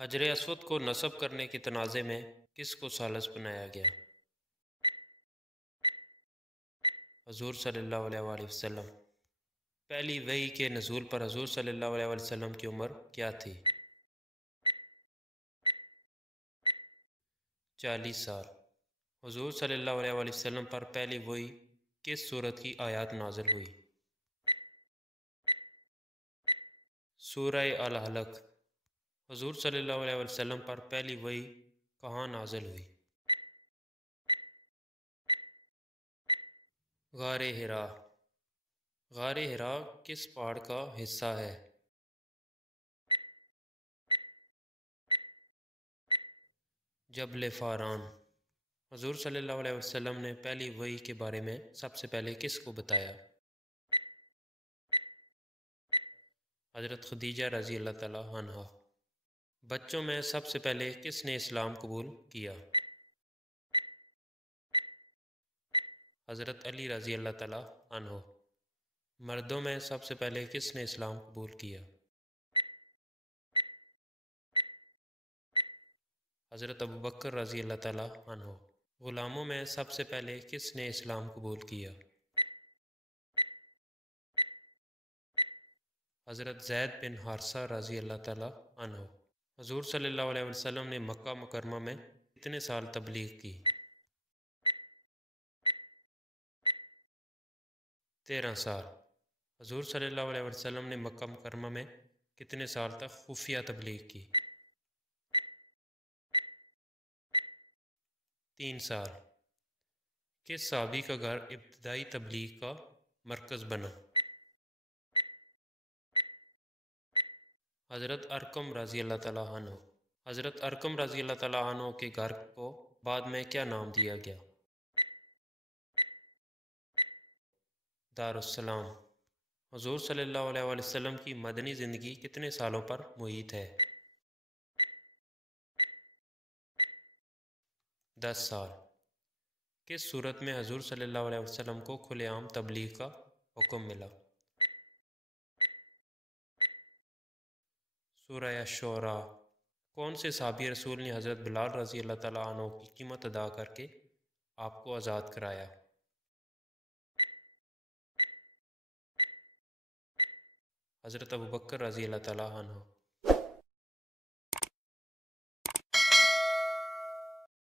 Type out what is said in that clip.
حجر اسود کو نصب کرنے کے تنازع میں کس کو ثالث بنایا گیا؟ حضور صلی اللہ علیہ وآلہ وسلم۔ پہلی وحی کے نزول پر حضور صلی اللہ علیہ وآلہ وسلم کی عمر کیا تھی؟ 40 سال۔ حضور صلی اللہ علیہ وآلہ وسلم پر پہلی وحی کس سورت کی آیات نازل ہوئی؟ سورہ الحلق۔ حضور صلی اللہ علیہ وآلہ وسلم پر پہلی وحی کہاں نازل ہوئی؟ غار حرا۔ غار حرا کس پہاڑ کا حصہ ہے؟ جبل فاران۔ حضور صلی اللہ علیہ وسلم نے پہلی وحی کے بارے میں سب سے پہلے کس کو بتایا؟ حضرت خدیجہ رضی اللہ تعالیٰ عنہا۔ بچوں میں سب سے پہلے کس نے اسلام قبول کیا؟ حضرت علی رضی اللہ تعالیٰ عنہ۔ مردوں میں سب سے پہلے کس نے اسلام قبول کیا؟ حضرت ابوبکر رضی اللہ تعالیٰ عنہ۔ غلاموں میں سب سے پہلے کس نے اسلام قبول کیا؟ حضرت زید بن حارثہ رضی اللہ تعالیٰ عنہ۔ حضور صلی اللہ علیہ وسلم نے مکہ مکرمہ میں کتنے سال تبلیغ کی؟ 13 سال۔ حضور صلی اللہ علیہ وسلم نے مکہ مکرمہ میں کتنے سال تک خفیہ تبلیغ کی؟ 3 سال۔ کس صحابی کا گھر ابتدائی تبلیغ کا مرکز بنا؟ حضرت ارقم رضی اللہ تعالیٰ عنہ۔ حضرت ارقم رضی اللہ تعالیٰ عنہ کے گھر کو بعد میں کیا نام دیا گیا؟ دارالسلام۔ حضور صلی اللہ علیہ وآلہ وسلم کی مدنی زندگی کتنے سالوں پر محیط ہے؟ 10 سال۔ کس صورت میں حضور صلی اللہ علیہ وسلم کو کھلے عام تبلیغ کا حکم ملا؟ سورہ الشعراء۔ کون سے صحابی رسول نے حضرت بلال رضی اللہ تعالیٰ عنہ کی قیمت ادا کر کے آپ کو آزاد کرایا؟ حضرت ابوبکر رضی اللہ تعالیٰ عنہ۔